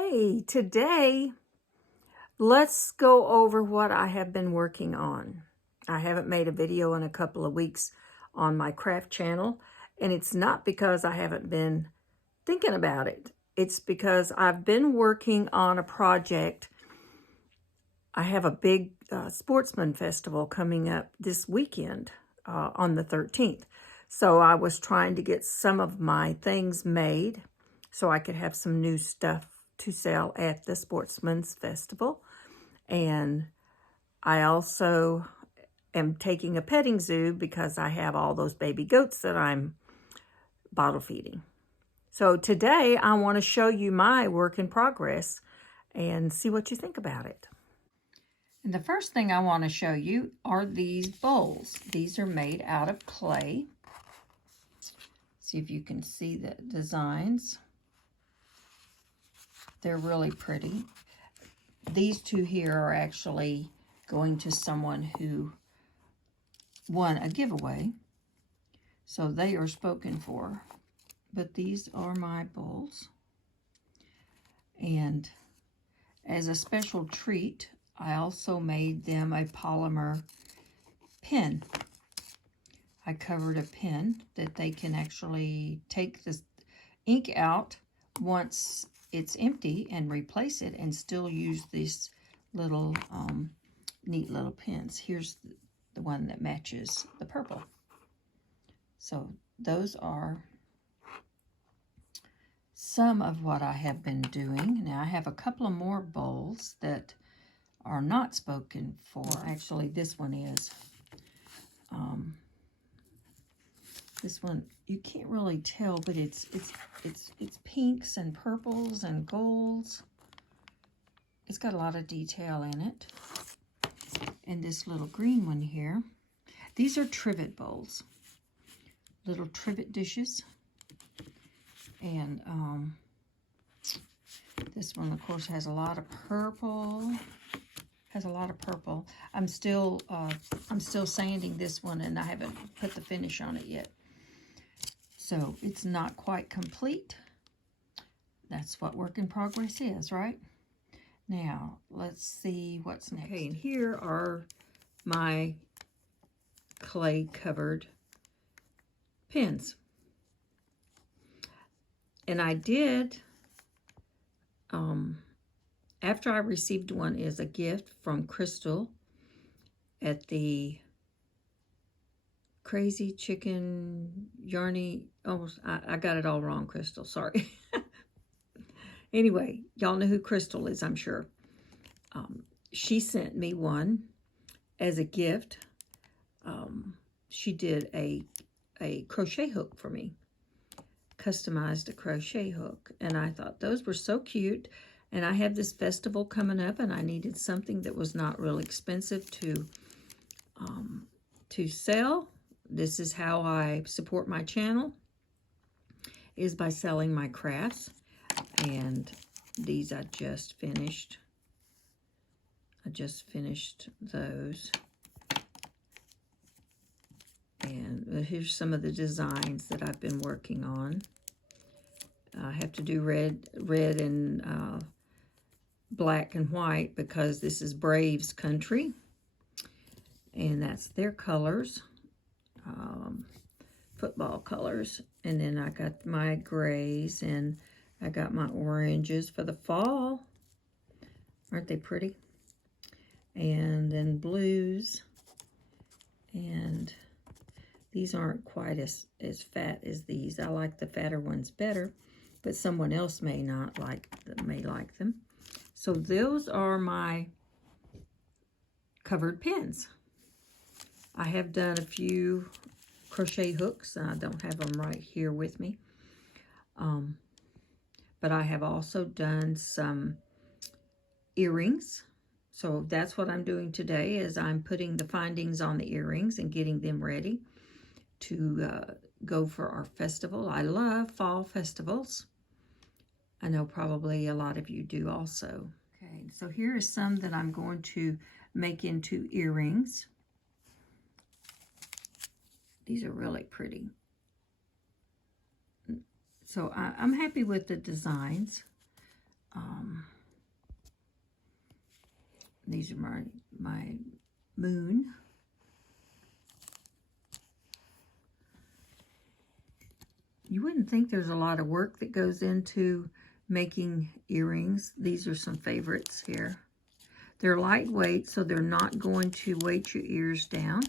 Hey, today let's go over what I have been working on. I haven't made a video in a couple of weeks on my craft channel, and it's not because I haven't been thinking about it. It's because I've been working on a project. I have a big Sportsman festival coming up this weekend on the 13th. So I was trying to get some of my things made so I could have some new stuff to sell at the Sportsman's Festival. And I also am taking a petting zoo because I have all those baby goats that I'm bottle feeding. So today I want to show you my work in progress and see what you think about it. And the first thing I want to show you are these bowls. These are made out of clay. See if you can see the designs. They're really pretty. These two here are actually going to someone who won a giveaway. So they are spoken for. But these are my bowls. And as a special treat, I also made them a polymer pen. I covered a pen that they can actually take the ink out once it's empty and replace it and still use these little neat little pens. Here's the one that matches the purple. So those are some of what I have been doing. Now I have a couple of more bowls that are not spoken for. Actually, this one is. This one, you can't really tell, but it's pinks and purples and golds. It's got a lot of detail in it. And this little green one here. These are Trivet Bowls. Little Trivet dishes. And this one, of course, has a lot of purple. I'm still sanding this one, and I haven't put the finish on it yet. So it's not quite complete. That's what work in progress is, right? Now, let's see what's next. Okay, and here are my clay-covered pens. And I did, after I received one as a gift from Crystal at the Crazy Chicken Yarny, oh, I got it all wrong, Crystal, sorry. Anyway, y'all know who Crystal is, I'm sure. She sent me one as a gift. She did a crochet hook for me. Customized a crochet hook, and I thought those were so cute. And I have this festival coming up, and I needed something that was not real expensive to sell. This is how I support my channel, is by selling my crafts. And these I just finished. Those. And here's some of the designs that I've been working on. I have to do red and black and white because this is Braves country. And that's their colors. Football colors. And then I got my grays and I got my oranges for the fall. Aren't they pretty? And then blues. And these aren't quite as fat as these. I like the fatter ones better, but someone else may like them. So those are my covered pens. I have done a few crochet hooks. I don't have them right here with me. But I have also done some earrings. So that's what I'm doing today, is I'm putting the findings on the earrings and getting them ready to go for our festival. I love fall festivals. I know probably a lot of you do also. Okay, so here is some that I'm going to make into earrings. These are really pretty. So I'm happy with the designs. these are my moon. You wouldn't think there's a lot of work that goes into making earrings. These are some favorites here. They're lightweight, so they're not going to weight your ears down.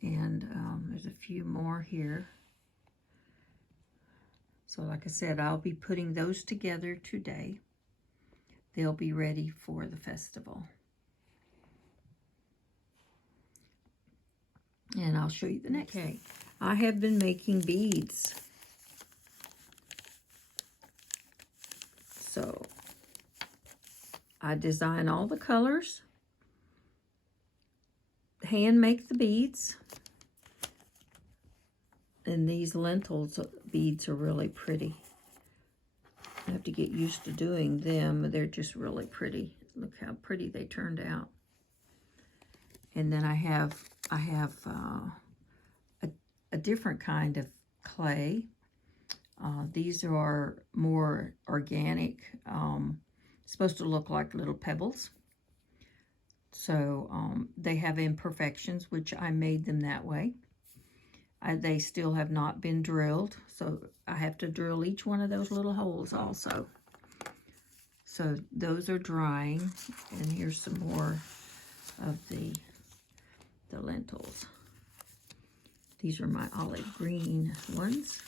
And there's a few more here. So like I said, I'll be putting those together today. They'll be ready for the festival. And I'll show you the next. Okay, I have been making beads. So I design all the colors, hand make the beads, and these lentils beads are really pretty. I have to get used to doing them. They're just really pretty. Look how pretty they turned out. And then I have a different kind of clay. These are more organic, supposed to look like little pebbles. So they have imperfections, which I made them that way. They still have not been drilled, so I have to drill each one of those little holes also. So those are drying, and here's some more of the lentils. These are my olive green ones.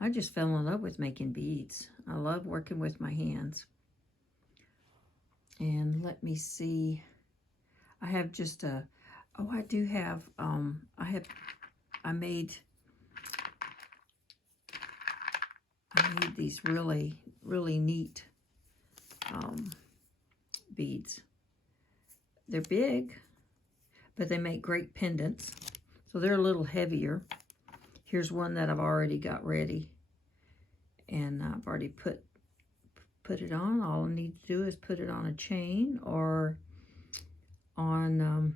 I just fell in love with making beads. I love working with my hands. And let me see. I have just a, oh, I do have, I made these really, really neat beads. They're big, but they make great pendants. So they're a little heavier. Here's one that I've already got ready. And I've already put it on. All I need to do is put it on a chain or on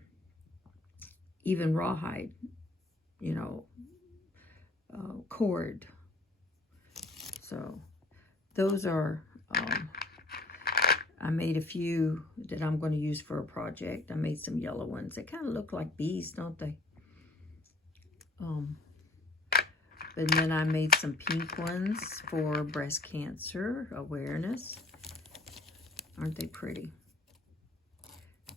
even rawhide, you know, cord. So those are, I made a few that I'm going to use for a project. I made some yellow ones. They kind of look like bees, don't they? And then I made some pink ones for breast cancer awareness. Aren't they pretty?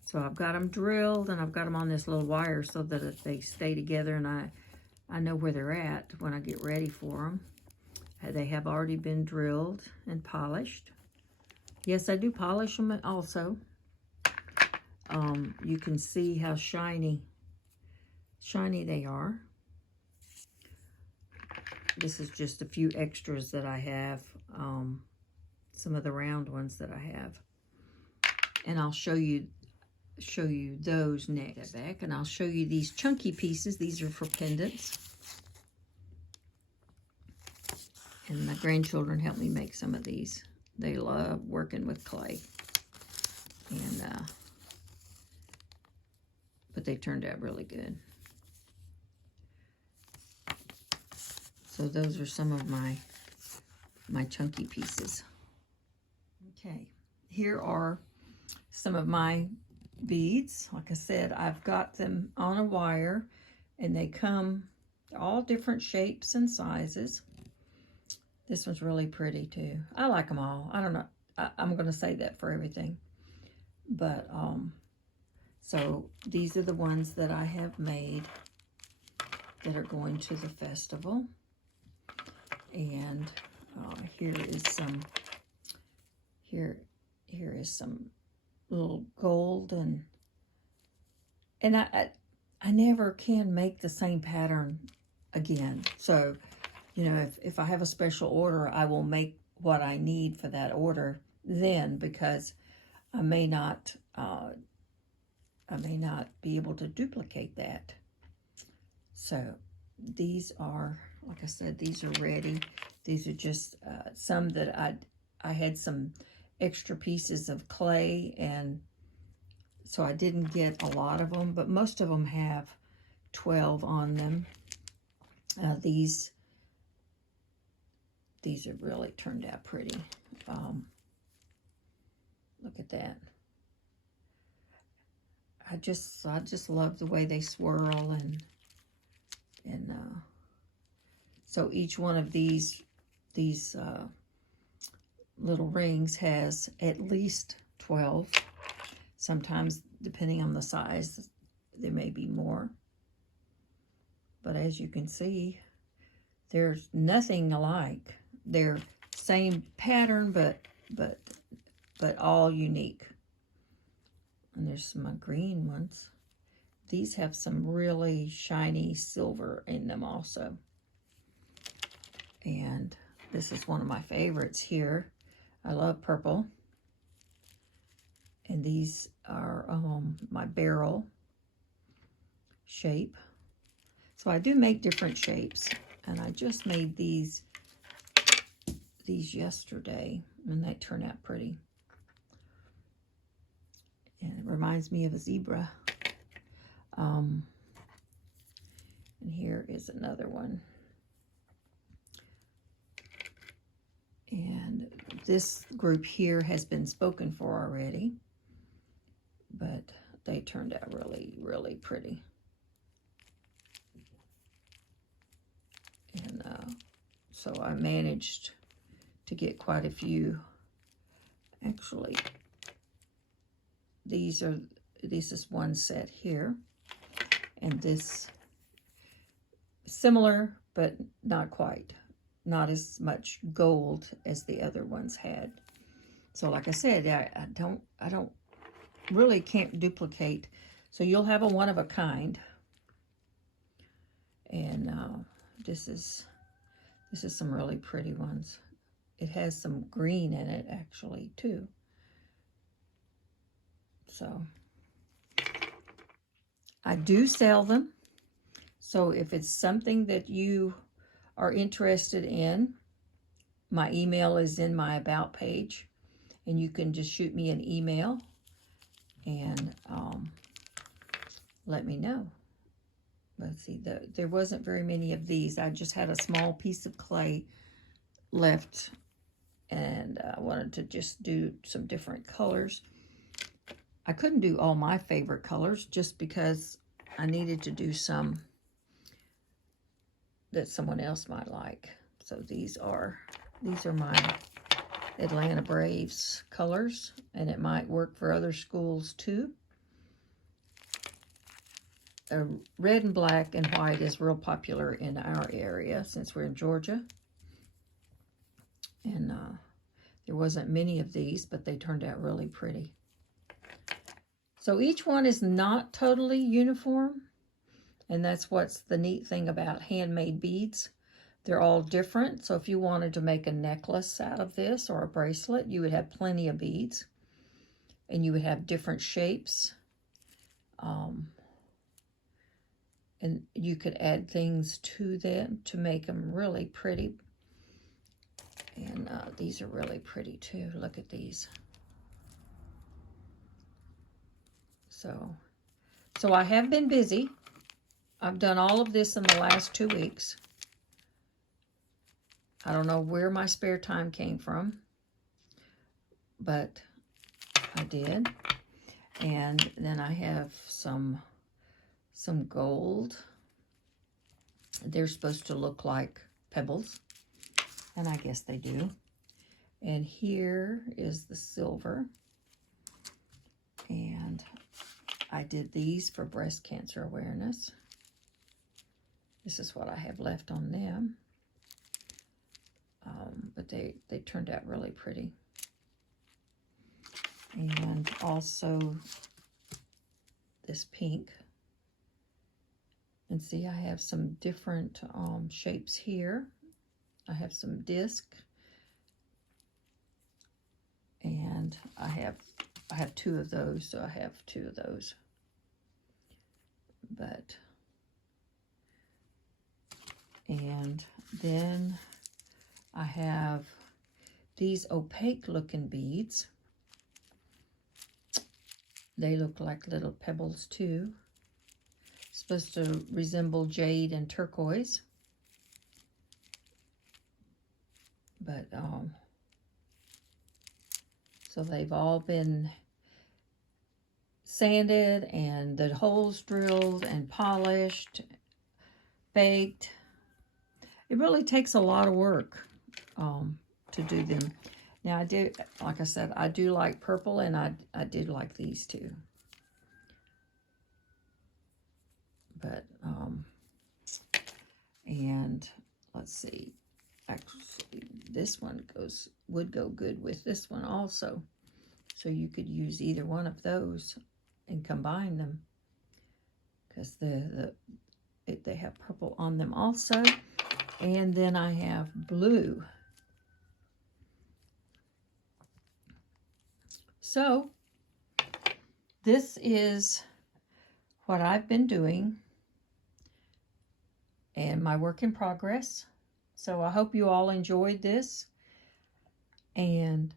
So I've got them drilled, and I've got them on this little wire so that they stay together, and I know where they're at when I get ready for them. They have already been drilled and polished. Yes, I do polish them also. You can see how shiny they are. This is just a few extras that I have, some of the round ones that I have. And I'll show you those next. Back, and I'll show you these chunky pieces. These are for pendants. And my grandchildren helped me make some of these. They love working with clay. And but they turned out really good. So those are some of my chunky pieces. Okay, here are some of my beads. Like I said, I've got them on a wire, and they come all different shapes and sizes. This one's really pretty too. I like them all. I don't know. I'm going to say that for everything. But, so these are the ones that I have made that are going to the festival. And here is some little gold, and I never can make the same pattern again. So, you know, if I have a special order, I will make what I need for that order then, because I may not be able to duplicate that. So these are, like I said, these are ready. These are just some that I had some extra pieces of clay, and so I didn't get a lot of them, but most of them have 12 on them. These these have really turned out pretty. Look at that. I just love the way they swirl, and so each one of these little rings has at least 12. Sometimes, depending on the size, there may be more. But as you can see, there's nothing alike. They're same pattern, but all unique. And there's some green ones. These have some really shiny silver in them also. And this is one of my favorites here. I love purple. And these are my barrel shape. So I do make different shapes. And I just made these yesterday, and they turn out pretty. And it reminds me of a zebra. And here is another one. And this group here has been spoken for already, but they turned out really, really pretty. And so I managed to get quite a few. Actually, this is one set here, and this similar, but not quite. Not as much gold as the other ones had. So like I said, I don't really can't duplicate. So you'll have a one of a kind. And this is some really pretty ones. It has some green in it actually too. So I do sell them. So if it's something that you are interested in, my email is in my about page, and you can just shoot me an email and let me know. Let's see, there wasn't very many of these. I just had a small piece of clay left, and I wanted to just do some different colors. I couldn't do all my favorite colors just because I needed to do some that someone else might like. So these are my Atlanta Braves colors, and it might work for other schools too. Red and black and white is real popular in our area since we're in Georgia. And there wasn't many of these, but they turned out really pretty. So each one is not totally uniform. And that's what's the neat thing about handmade beads. They're all different. So if you wanted to make a necklace out of this or a bracelet, you would have plenty of beads. And you would have different shapes. And you could add things to them to make them really pretty. And these are really pretty too. Look at these. So I have been busy. I've done all of this in the last 2 weeks. I don't know where my spare time came from, but I did. And then I have some gold. They're supposed to look like pebbles, and I guess they do. And here is the silver. And I did these for breast cancer awareness. This is what I have left on them. But they turned out really pretty. And also this pink. And see, I have some different shapes here. I have some disc. And I have 2 of those, so I have 2 of those. And then I have these opaque looking beads. They look like little pebbles too. Supposed to resemble jade and turquoise. But, so they've all been sanded and the holes drilled and polished, baked. It really takes a lot of work to do them. Now I do, like I said, I do like purple, and I do like these too. But, and let's see, actually this one would go good with this one also. So you could use either one of those and combine them, because they have purple on them also. And then I have blue. So this is what I've been doing and my work in progress. So I hope you all enjoyed this, and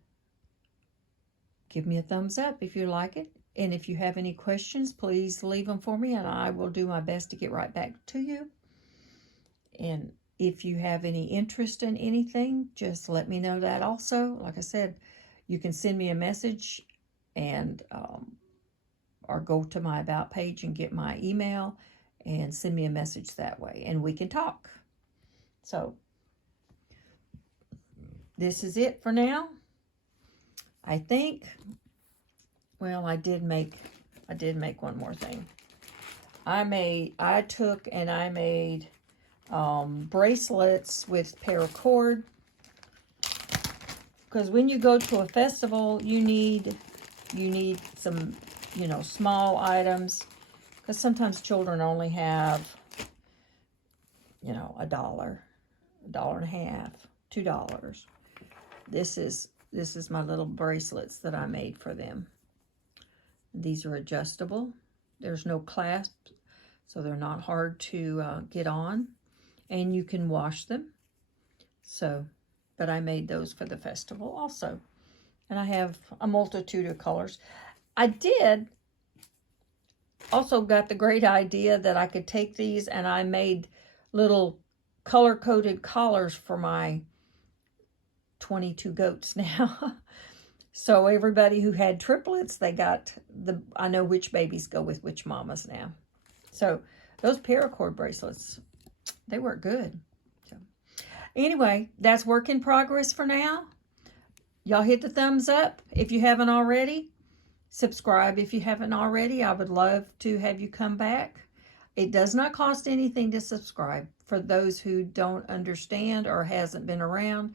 give me a thumbs up if you like it. And if you have any questions, please leave them for me, and I will do my best to get right back to you. And if you have any interest in anything, just let me know that also. Like I said, you can send me a message, and or go to my About page and get my email and send me a message that way, and we can talk. So this is it for now. I think, well, I did make one more thing. I made bracelets with paracord, because when you go to a festival, you need some, small items, because sometimes children only have, $1, $1.50, $2. This is my little bracelets that I made for them. These are adjustable. There's no clasp, so they're not hard to get on, and you can wash them. So, but I made those for the festival also. And I have a multitude of colors. I did also got the great idea that I could take these, and I made little color-coded collars for my 22 goats now. So everybody who had triplets, they got I know which babies go with which mamas now. So those paracord bracelets, they work good. So anyway, that's work in progress for now. Y'all hit the thumbs up if you haven't already. Subscribe if you haven't already. I would love to have you come back. It does not cost anything to subscribe for those who don't understand or hasn't been around.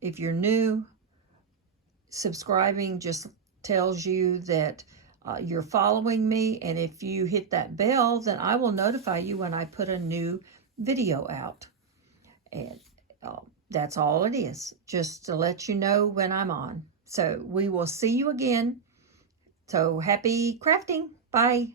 If you're new, subscribing just tells you that you're following me, and if you hit that bell, then I will notify you when I put a new video out. And that's all it is, just to let you know when I'm on. So we will see you again. So happy crafting. Bye.